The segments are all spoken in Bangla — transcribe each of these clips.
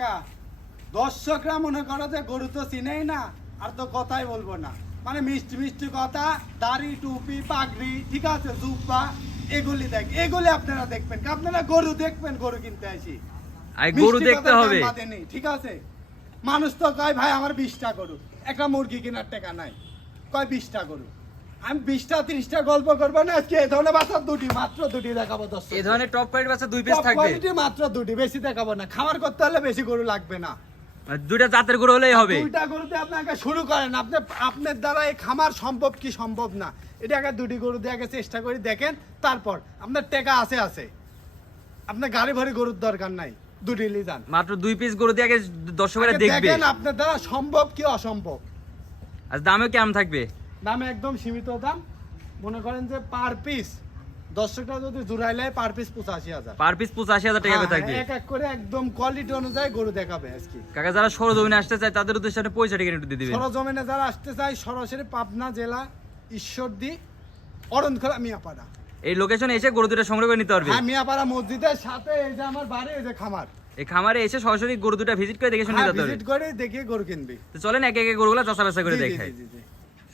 কাকা দর্শকরা মনে করো যে গরু তো চিনেই না, আর তো কথাই বলবো না, মানে মিষ্টি মিষ্টি কথা, দাড়ি টুপি পাগড়ি, ঠিক আছে, জুব্বা, এগুলি এগুলি আপনারা দেখবেন, আপনারা গরু দেখবেন, গরু কিনতে আসি গরু দেখতে হবে, ঠিক আছে। মানুষ তো কয় ভাই আমার 20টা গরু, একটা মুরগি কেনার টাকা নাই, কয় 20টা গরু, আমি 20টা 30টা গল্প করবো না আজকে। এই ধরনের বাচ্চা মাত্র দুটি দেখাবো, দর্শক এই ধরনের টপ কোয়ালিটি বাচ্চা 2 পিস থাকবে, মাত্র দুটি, বেশি দেখাবো না। খামার করতে হলে বেশি গরু লাগবে না, দুইটা জাতের গরু হলেই হবে। দুইটা গরুতে আপনাকে শুরু করেন, আপনার দ্বারা এই খামার সম্ভব কি সম্ভব না, এটা আগে দুটি গরু দিয়ে আগে চেষ্টা করে দেখেন, তারপর আপনার টাকা আছে, আপনার গাড়ি ভরি গরুর দরকার নাই, দুটি লিজান, মাত্র 2 পিস গরু দিয়ে আগে দর্শকরা দেখবে, দেখেন আপনার দ্বারা সম্ভব কি অসম্ভব। আর দামে কেমন থাকবে? দামে একদম সীমিত দাম, মনে করেন যে পার পিস দর্শকরা যদি জোড়াই নেয় পার পিস 85,000, পার পিস 85,000 টাকা থাকবে, এক এক করে একদম কোয়ালিটি অনুযায়ী গরু দেখাবে আজকে। কাকা যারা সরজমিনে আসতে চায় তাদের উদ্দেশ্যে পয়সাটা কিনে দিয়ে দিবেন। সরজমিনে যারা আসতে চায় সরাসরি পাবনা জেলা ঈশ্বরদী অরণখোলা মিয়াপাড়া, এই লোকেশনে এসে গরু দুটো সংগ্রহ করে নিতে পারবে। হ্যাঁ, মিয়াপাড়া মসজিদের সাথে এই যে আমার বাড়ি, এই যে খামার, এই খামারে এসে সরাসরি গরু দুটো ভিজিট করে দেখে শুনে যেতে পারবে, ভিজিট করে দেখে গরু কিনবি। তো চলেন একে একে গরুগুলো যাচাই করে দেখাই। জি, জি, জি।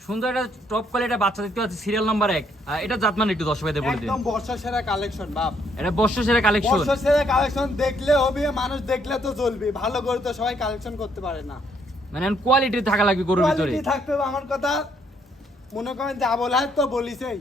সুন্দর একটা টপ কোয়ালিটির বাচ্চা দেখতে পাচ্ছি, সিরিয়াল নাম্বার 1, এটা জাতমান একটু দর্শক ভাইদের বলে দিন। একদম বর্ষা সেরা কালেকশন বাপ, এটা বর্ষ সেরা কালেকশন, বর্ষা সেরা কালেকশন, দেখলে হবে, মানুষ দেখলে তো জ্বলবে, ভালো গরু তো সবাই কালেকশন করতে পারে না, মানে কোয়ালিটি থাকা লাগবে গরুর ভিতরে, কোয়ালিটি থাকতে হবে। আমার কথা মনে করেন যা বলার তো বলিসই,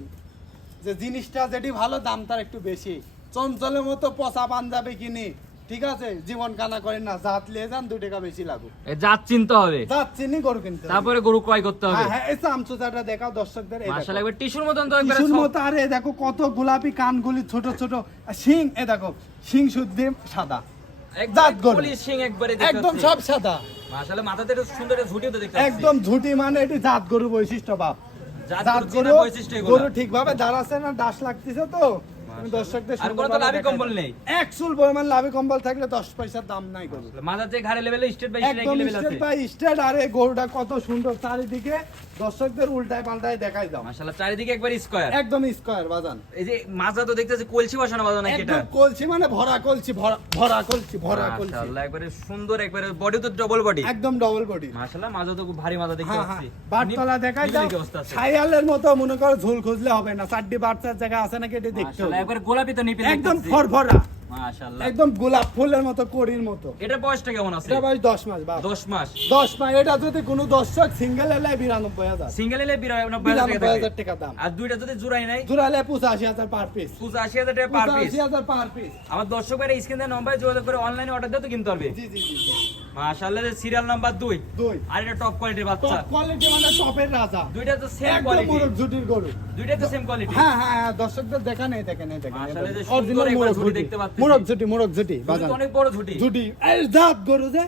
যে জিনিসটা যেটি ভালো দাম তার একটু বেশি, চঞ্চলের মতো পচা পাঞ্জাবি কিনি, ঠিক আছে, জীবন কানা করেন না, জাত লিয়ে যান 2 টাকা বেশি লাগুক, এই জাত চিনতে হবে, জাত চিনি গরু কিনতে হবে। তারপরে গরু ক্রয় করতে হবে। হ্যাঁ, এই চামচুচাটা দেখাও দর্শকদের, এই মাশাআল্লাহ, দেখো একবার টিস্যুর মতন তো একবার টিস্যুর মতো, আরে দেখো কত গোলাপি কানগুলি ছোট ছোট, আর শিং, এ দেখো শিং শুদ্ধ সাদা, জাত গরু পুলিশ সিং একবারে একদম সব সাদা, মাশাআল্লাহ, মাথাতে একটু সুন্দর একটা ঝুঁটিও তো দেখতে পাচ্ছি, একদম ঝুটি, মানে এটি জাত গরু বৈশিষ্ট্য বাপ, জাত জাত গরু গরু, বৈশিষ্ট্য গরু এগুলো। ঠিকভাবে দাঁড়াচ্ছে না, দাস লাগতেছে তো, আমি দর্শকদের আর কোনো তো লাভি কম্বল নেই, এক চুল পরিমাণ লাভি কম্বল থাকলে 10 পয়সার দাম নাই গরু, মাথা থেকে ঘাড়ে লেভেলে স্টেট বাই স্টেট একদম লেভেল আছে, স্টেট বাই স্টেট। আর এই গরুটা কত সুন্দর, চারিদিকে দর্শকদের উল্টায় পাল্টায় দেখাই দাও, মাশাআল্লাহ, চারিদিকে একবার স্কয়ার, একদম স্কয়ার বাজান, এই যে মাজা তো দেখতেছি কলসি বসানো মাজা নাকি এটা, একদম কলসি, মানে ভরা কলসি, ভরা কলসি, ভরা কলসি, মাশাআল্লাহ, একবারে সুন্দর, একবারে বডি তো ডবল বডি, একদম ডবল বডি, মাশাআল্লাহ, মাজা তো খুব ভারী মাজা দেখতে হ্যাঁ, পাচ্ছি, বাটতলা দেখাই দাও, কি অবস্থা আছে, ছায়ালের মতো মনে করো ঝোল খুঁজলে হবে না, 4টি বাচ্চার জায়গা আছে নাকি এটা দেখতে মাশাআল্লাহ, হবে, একবারে গোলাপি তো নিপে একদম দেখতেছি, ফরফরা, মাশাআল্লাহ, একদম গোলাপ ফুলের মতো, কড়ির মতো। এটা বয়সটা কেমন আছে? এটা বয়স 10 মাস বাবা, 10 মাস, 10 মাস। এটা যদি কোনো দর্শক সিঙ্গেল এলাই 92,000, সিঙ্গেল এলে 92,000 টাকা দাম, আর দুইটা যদি জোড়াই নাই জোড়ালে 85,000 পার পিস, 85,000 টাকা পার পিস। 85,000 per piece. আমার দর্শক ভাইরা স্ক্রিনে নম্বরে যোগাযোগ করে অনলাইনে অর্ডার দিতে কিনতে পারবে। জি জি জি, মাশাআল্লাহ, সিরিয়াল নাম্বার 2, 2 আর এটা টপ কোয়ালিটির বাচ্চা, টপ কোয়ালিটি, মানে টপের রাজা, দুইটা তো সেম একদম কোয়ালিটি, মুরগ জুটির গরু, দুইটা তো সেম কোয়ালিটি, হ্যাঁ হ্যাঁ হ্যাঁ, দর্শকদের দেখান, এই দেখেন, এই দেখেন, মাশাআল্লাহ, যে সুন্দর অরিজিনাল একবার মুরগ ঝুটি জুটি, দেখতে পাচ্ছি, মুরগ জুটি বাজান, অনেক বড় ঝুটি, জুটি, এই জাত গরু যে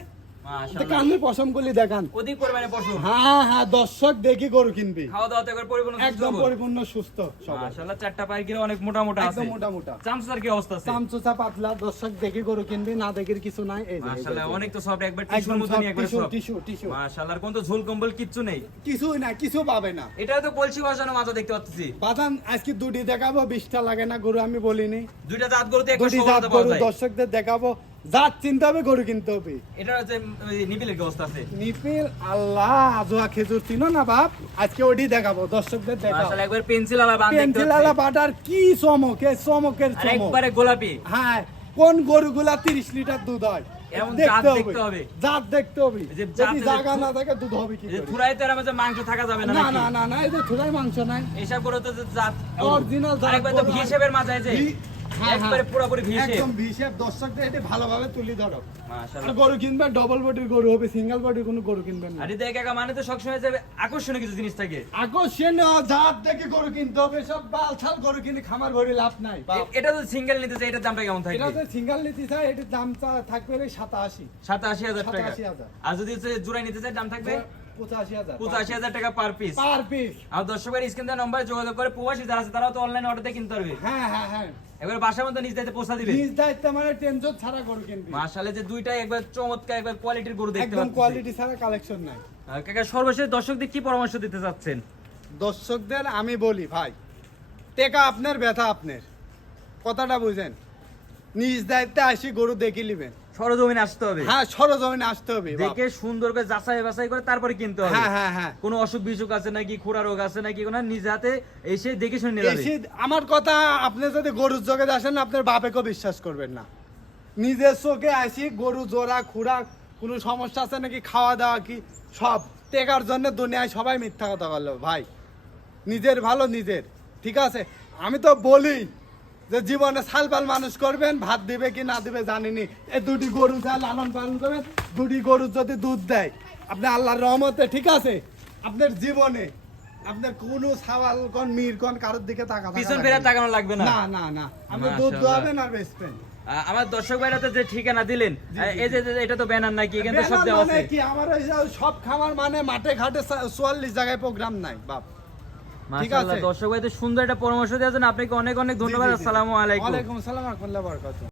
মাশাআল্লাহ, কানের পশমগুলি দেখান, অধিক পরিমাণে পশম, হ্যাঁ হ্যাঁ, দর্শক দেখি গরু কিনবি, খাওয়া দাওয়াতে একবার পরিপূর্ণ একদম পরিপূর্ণ সুস্থ সবল, মাশাআল্লাহ, চারটা পায়ের গিরা অনেক মোটা মোটা আছে, একদম মোটা মোটা, চামচার কি অবস্থা আছে? চামচুচা পাতলা, দর্শক দেখি গরু কিনবি, না দেখির কিছু নাই, এই যে মাশাআল্লাহ, অনেক তো সফট, একবার একদম টিস্যুর মতনই, একবার টিস্যু সফট, টিস্যু টিস্যু, মাশাআল্লাহ, আর কোন তো ঝোল কম্বল কিচ্ছু নেই, কিছুই না, কিছু পাবে না এটা তো কলসি বসানো মাজা দেখতে পাচ্ছি, বাদাম। আজকে দুটি দেখাবো, 20টা লাগে না গরু, আমি বলিনি, দুইটা জাত গরুতে একবার দুটি জাত সফলতা পাওয়া গরু যায়, দর্শকদের দেখাবো, জাত চিনতে হবে, গরু কিনতে হবে। এটা হচ্ছে নিপিলের কি অবস্থা আছে? নিপিল, আল্লাহ, আজোয়া খেজুর চিনো না বাপ, আজকে ওটি দেখাবো, দর্শকদের দেখাবো, মাশাআল্লাহ, একবার পেন্সিল আলা বান দেখতে পেন্সিল আলা বাটার কি চমক, এই চমকের আর চমক, একবারে গোলাপি, হ্যাঁ, কোন গরুগুলা 30 লিটার দুধ হয় এমন জাত দেখতে হবে, জাত দেখতে হবে, যে যদি জাতে জায়গা না থাকে দুধ হবে কি এই যে করে? থুরাইতে আর আমাদের মাংস থাকা যাবে না না নাকি? না না না, এই যে থুড়াই মাংস নাই, এসব করে তো যে জাত অরিজিনাল জাত আরেকবার তো গরু, ভি শেপের মাথায় যে হ্যাঁ, একবারে পুরোপুরি ভি শেপ, একদম ভিশেপ, দর্শকদের এটা ভালোভাবে তুলি ধরো। আর মাশাআল্লাহ, গরু কিনবেন ডবল বডির গরু হবে, সিঙ্গেল বডির কোনো গরু কিনবেন না। আর এই দেখা মানে তো সবসময় যাবে আকর্ষণীয় কিছু জিনিস থাকে, আকর্ষণীয় জাত দেখে গরু কিনতে হবে, সব বালছাল গরু কিনে খামার ভরি লাভ নাই বাপ। এটা তো সিঙ্গেল নিতে চাই, এটার দামটা কেমন এটা থাকবে? তো সিঙ্গেল নিতে চাই, এটার দাম থাকবে 87, 87,000 টাকা, 87,000, আর যদি হচ্ছে জোড়াই নিতে চাই দাম থাকবে 85,000 85,000 টাকা পার পিস। Per piece. আর দর্শকের স্ক্রিনে নম্বরে যোগাযোগ করে প্রবাসী যারা আছে তারাও তো অনলাইনে অর্ডার দিয়ে কিনতে পারবে, হ্যাঁ হ্যাঁ হ্যাঁ, এবার বাসার মধ্যে নিজ দায়িত্বে পৌঁছা দিবে, নিজ দায়িত্ব, মানে টেনশন ছাড়া গরু কিনবি, মাশাআল্লাহ, যে দুইটাই একবার চমৎকার, একবার কোয়ালিটির গরু দেখতে একদম পাচ্ছি। কোয়ালিটি ছাড়া কালেকশন নাই। কাকা, সর্বশেষ দর্শকদের কি পরামর্শ দিতে চাচ্ছেন? দর্শকদের আমি বলি ভাই, টেকা আপনার, ব্যথা আপনার, কথাটা বুঝেন, নিজ দায়িত্বে আসি গরু দেখে নিবেন, সরজমিনে আসতে হবে। হ্যাঁ সরজমিনে আসতে হবে বাপ। দেখে সুন্দর করে যাচাই বাছাই করে তারপরে কিনতে হবে। হ্যাঁ হ্যাঁ হ্যাঁ কোনো অসুখ বিসুখ আছে নাকি, খুরা রোগ আছে নাকি, কোনো নিজ হাতে এসে দেখে শুনে নিয়ে যাবে। এসে আমার কথা আপনি যদি গরুর জগতে আসেন আপনার বাপেকেও বিশ্বাস করবেন না। নিজের চোখে আসি গরু জোড়া খুরা কোনো সমস্যা আছে নাকি, খাওয়া দাওয়া কি সব টেকার জন্য দুনিয়ায় সবাই মিথ্যা কথা বললো ভাই। নিজের ভালো নিজের, ঠিক আছে। আমি তো বলি যে জীবনে সালপাল মানুষ করবেন, ভাত দিবে কি না দিবে জানিনি, এই দুটি গরু যা লালন পালন করবেন, দুটি গরু যদি দুধ দেয় আপনি আল্লাহর রহমতে, ঠিক আছে, আপনার জীবনে আপনার কোনো সাওয়াল কোন মির কোন কারোর দিকে পিছন ফিরে তাকানো লাগবে না। না না না, আপনি দুধ মাশাআল্লাহ। দোয়াবেন আর বেচবেন। আমার দর্শক ভাইরা তো যে ঠিকানা দিলেন, এই যে এটা তো ব্যানার নাকি, এখানে তো সব বেনার দেওয়া মানে আছে। কি, আমার ওই যে সব খামার মানে মাঠে ঘাটে 44 জায়গায় প্রোগ্রাম নাই বাপ। ঠিক মাশাআল্লাহ, আছে। দর্শক ভাই তো সুন্দর একটা পরামর্শ দেওয়ার জন্য আপনাকে অনেক অনেক ধন্যবাদ। জি, জি, জি। আসসালামু আলাইকুম। ওয়ালাইকুম আসসালাম ওয়া রাহমাতুল্লাহি ওয়া বারাকাতুহু।